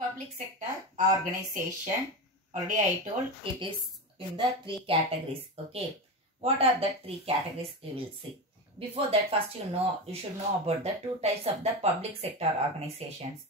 Public sector organization, already I told it is in the three categories. Okay, what are the three categories we will see. Before that, first you should know about the two types of the public sector organizations.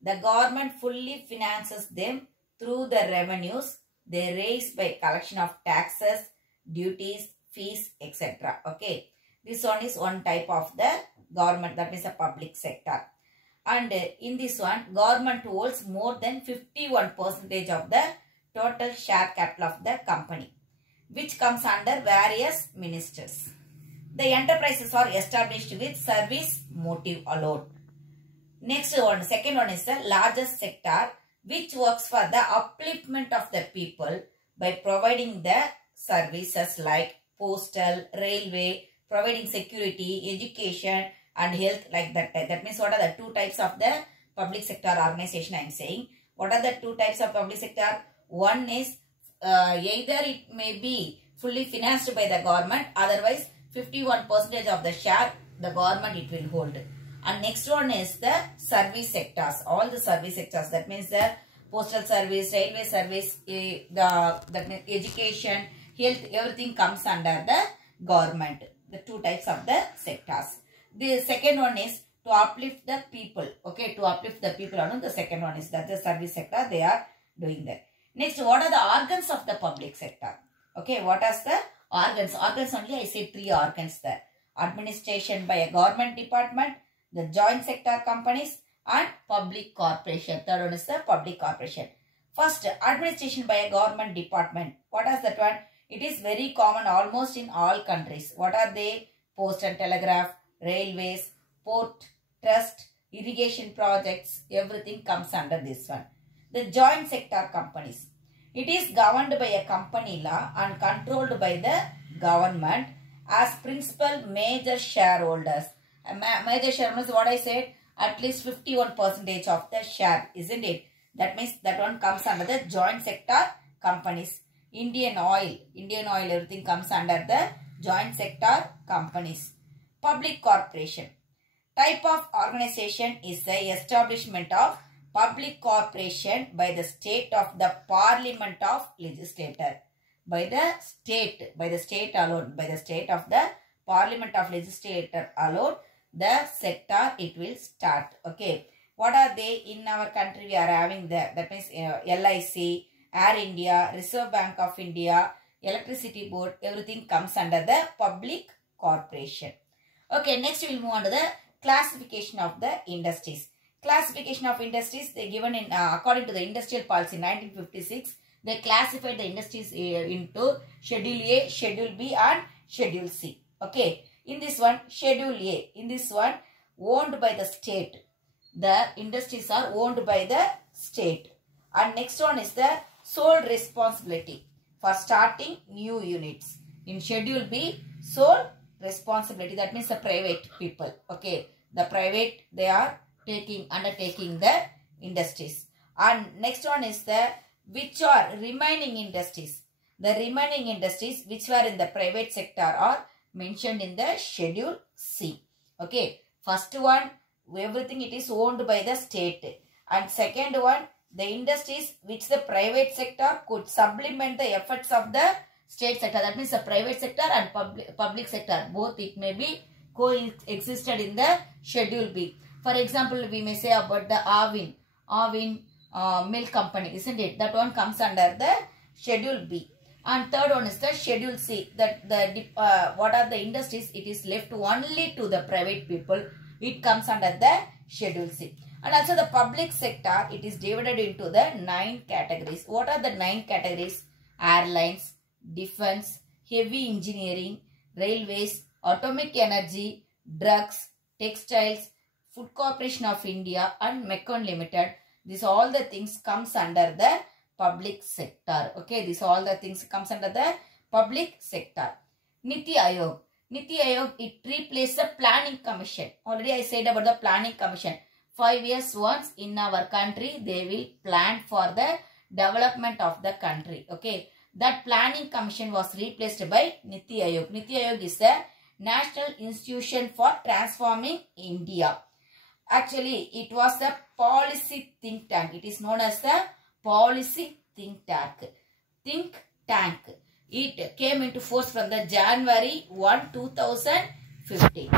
The government fully finances them through the revenues they raise by collection of taxes, duties, fees, etc. Okay, this one is one type of the government, that means the public sector. And in this one, government holds more than 51% of the total share capital of the company, which comes under various ministers. The enterprises are established with service motive alone. Next one, second one is the largest sector, which works for the upliftment of the people by providing the services like postal, railway, providing security, education, and health, like that. That means what are the two types of the public sector organization I am saying. What are the two types of public sector? One is either it may be fully financed by the government, otherwise 51% of the share the government it will hold. And next one is the service sectors, all the service sectors, that means the postal service, railway service, that means education, health, everything comes under the government. The two types of the sectors. The second one is to uplift the people. Okay, to uplift the people. The second one is that the service sector they are doing that. Next, what are the organs of the public sector? Okay, what are the organs? Organs only I say three organs there. Administration by a government department, the joint sector companies, and public corporation. Third one is the public corporation. First, administration by a government department. What is that one? It is very common almost in all countries. What are they? Post and telegraph, railways, port, trust, irrigation projects, everything comes under this one. The joint sector companies. It is governed by a company law and controlled by the government as principal major shareholders. Major shareholders, what I said, at least 51% of the share, isn't it? That means that one comes under the joint sector companies. Indian Oil, everything comes under the joint sector companies. Public corporation. Type of organization is the establishment of public corporation by the state of the parliament of legislator. By the state alone, by the state of the parliament of legislator alone, the sector it will start. Okay. What are they? In our country we are having that means LIC, Air India, Reserve Bank of India, Electricity Board, everything comes under the public corporation. Okay, next we will move on to the classification of the industries. Classification of industries, they given in according to the industrial policy 1956, they classified the industries into Schedule A, Schedule B and Schedule C. Okay, in this one, Schedule A, in this one, owned by the state. The industries are owned by the state. And next one is the sole responsibility for starting new units. In Schedule B, sole responsibility, that means the private people. Okay, the private they are undertaking the industries. And next one is the which are remaining industries. The remaining industries which were in the private sector are mentioned in the Schedule C. Okay, first one, everything it is owned by the state. And second one, the industries which the private sector could supplement the efforts of the state sector. That means the private sector and public sector, both it may be coexisted in the Schedule B. For example, we may say about the Arvin milk company, isn't it? That one comes under the Schedule B. And third one is the Schedule C. That what are the industries? It is left only to the private people. It comes under the Schedule C. And also the public sector, it is divided into the 9 categories. What are the 9 categories? Airlines, defense, heavy engineering, railways, atomic energy, drugs, textiles, Food Corporation of India and Mecon Limited. These all the things comes under the public sector. Okay, these all the things comes under the public sector. Niti Aayog. Niti Aayog, it replaces the planning commission. Already I said about the planning commission. 5 years once in our country, they will plan for the development of the country. Okay, that planning commission was replaced by Niti Aayog. Niti Aayog is a national institution for transforming India. Actually, it was the policy think tank. It is known as the policy think tank. Think tank. It came into force from the January 1, 2015.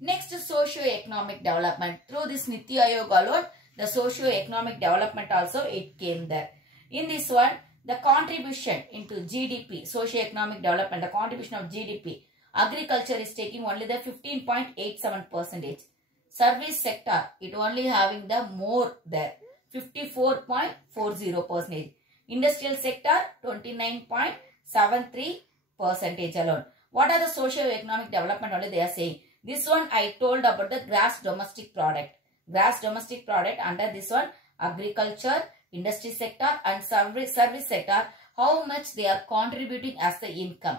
Next, socio-economic development. Through this Niti Aayog alone, the socio-economic development also it came there. In this one, the contribution into GDP, socio-economic development, the contribution of GDP, agriculture is taking only the 15.87%. Service sector, it only having the more there, 54.40%. Industrial sector, 29.73% alone. What are the socio-economic development only they are saying? This one I told about the gross domestic product. Gross domestic product under this one, agriculture, industry sector and service sector, how much they are contributing as the income.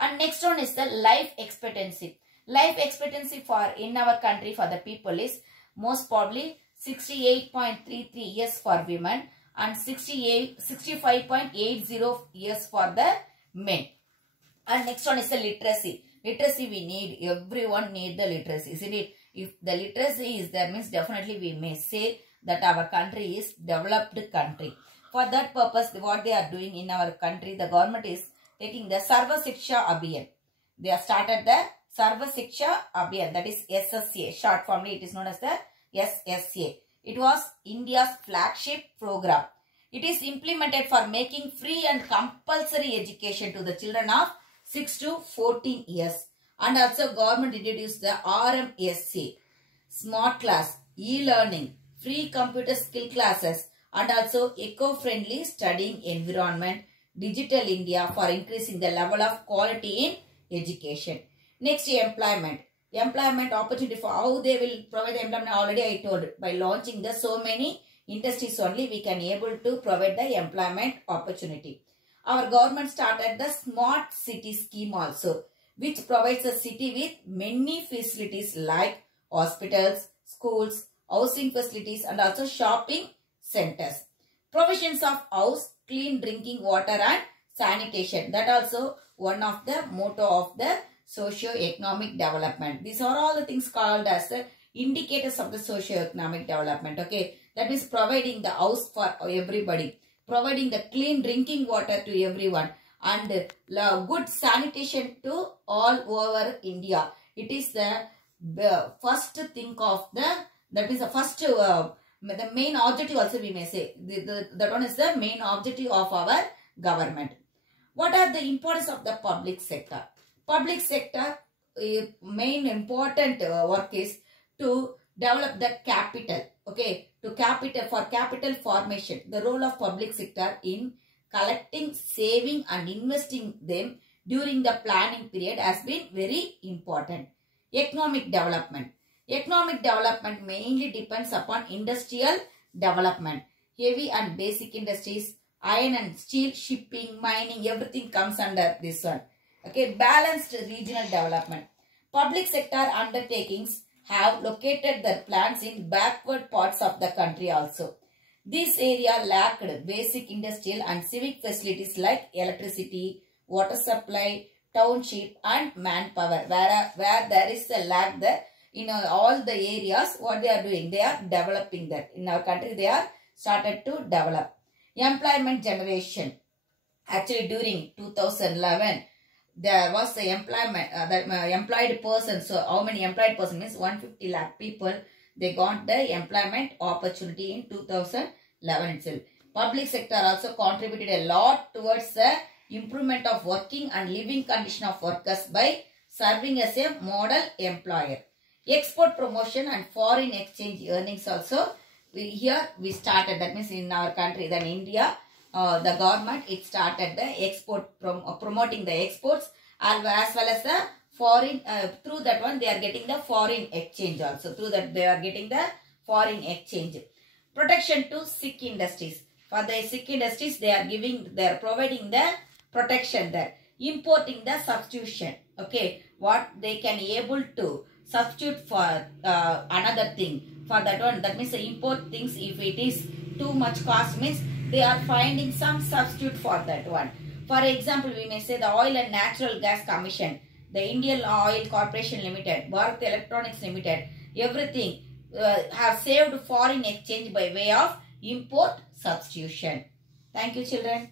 And next one is the life expectancy. Life expectancy for in our country for the people is most probably 68.33 years for women and 65.80 years for the men. And next one is the literacy. Literacy we need, everyone need the literacy, isn't it? If the literacy is there, means definitely we may say that our country is developed country. For that purpose, what they are doing in our country, the government is taking the Sarva Shiksha Abhiyan. They have started the Sarva Shiksha Abhiyan, that is SSA. Short formally it is known as the SSA. It was India's flagship program. It is implemented for making free and compulsory education to the children of 6 to 14 years. And also government introduced the RMSA, Smart Class, E-Learning, free computer skill classes and also eco-friendly studying environment, Digital India for increasing the level of quality in education. Next, employment. Employment opportunity for how they will provide employment already I told. By launching the so many industries only we can able to provide the employment opportunity. Our government started the Smart City scheme also, which provides a city with many facilities like hospitals, schools, housing facilities and also shopping centers. Provisions of house, clean drinking water and sanitation. That also one of the motto of the socio-economic development. These are all the things called as the indicators of the socio-economic development. Okay, that means providing the house for everybody, providing the clean drinking water to everyone and good sanitation to all over India. It is the first thing of the, that is the first the main objective also we may say. That one is the main objective of our government. What are the importance of the public sector? Public sector main important work is to develop the capital. Okay, for capital formation. The role of public sector in collecting, saving and investing them during the planning period has been very important. Economic development. Economic development mainly depends upon industrial development. Heavy and basic industries, iron and steel, shipping, mining, everything comes under this one. Okay, balanced regional development. Public sector undertakings have located their plants in backward parts of the country also. This area lacked basic industrial and civic facilities like electricity, water supply, township and manpower. Where there is a lack there, in all the areas, what they are doing? They are developing that. In our country, they are started to develop. Employment generation. Actually, during 2011, there was the employment, employed person. So, how many employed person means 150 lakh people. They got the employment opportunity in 2011 itself. Public sector also contributed a lot towards the improvement of working and living condition of workers by serving as a model employer. Export promotion and foreign exchange earnings also. Here we started, that means in our country, then India, the government, it started the export, promoting the exports as well as the foreign, through that one they are getting the foreign exchange also. Through that they are getting the foreign exchange. Protection to sick industries. For the sick industries, they are providing the protection there. Importing the substitution. Okay, what they can able to substitute for another thing. For that one, that means the import things, if it is too much cost, means they are finding some substitute for that one. For example, we may say the Oil and Natural Gas Commission, the Indian Oil Corporation Limited, Bharat Electronics Limited, everything. have saved foreign exchange by way of import substitution. Thank you, children.